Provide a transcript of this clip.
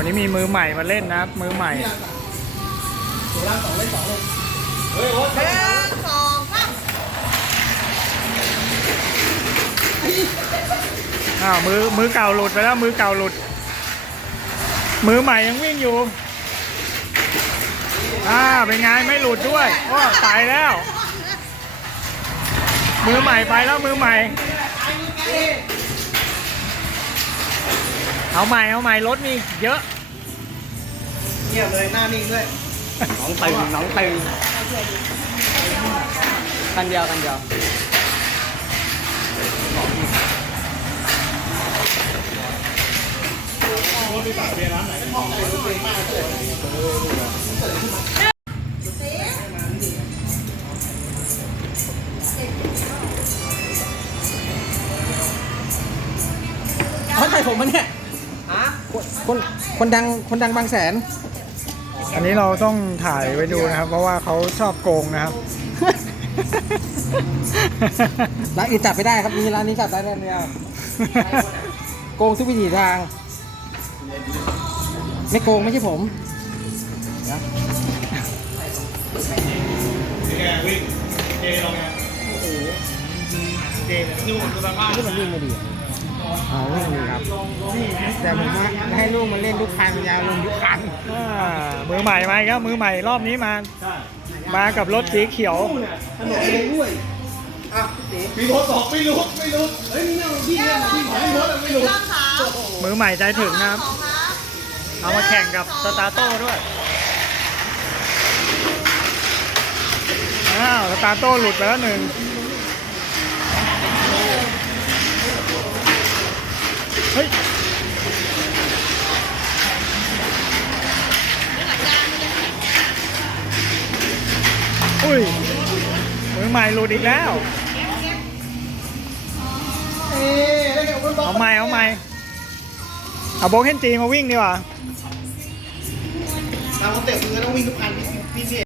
วันนี้มีมือใหม่มาเล่นนะครับ มือใหม่ตัวล่างสองเล่นสองเลยเฮ้ยโอ๊ตหนึ่งสองสามอ้าวมือมือเก่าหลุดไปแล้วมือเก่าหลุด มือใหม่ยังวิ่งอยู่อ่าเป็นไงไม่หลุดด้วยโอ้ตายแล้ว มือใหม่ไปแล้วมือใหม่ เอาใหม่เอาใหม่รถมีเยอะ เงียบเลยหน้านิ่งด้วยน้องตึงน้องตึงกันเดียวกันเดียวเขาใส่ผมมันเนี่ยฮะ คนคนดังคนดังบางแสน อันนี้เราต้องถ่ายไว้ดูนะครับ เพราะว่าเขาชอบโกงนะครับ ร้านอื่นจับไม่ได้ครับมีร้านนี้จับได้ร้านเดียวโกงทุกวิถีทาง ไม่โกงไม่ใช่ผมนี่มันวิ่งไม่ดี อ๋อวิ่งดีครับแต่ผมว่าให้ลูกมันเล่นทุกคันยาวลงทุกคันอ่ามือใหม่มาอีกครับมือใหม่รอบนี้มา มากับรถสีเขียว ถนนเองด้วยอะพี่รถบอกไม่รู้ไม่รู้เฮ้ยนี่เนี่ยพี่เนี่ยพี่ขอให้รถไม่รู้รอบสามมือใหม่ใจถึงนะครับสองนะเอามาแข่งกับสตาร์โต้ด้วย อ้าว สตาร์โต้หลุดไปแล้วหนึ่ง ฮ้ยอุ้ยมือใหม่หลุดอีกแล้ว เอ๊ะได้แค่คนบอกเอาใหม่เอาใหม่เอาโบล็อกเฮนจีมาวิ่งดีกว่า ตามคอนเซ็ปต์คือต้องวิ่งทุกคันพี่พี่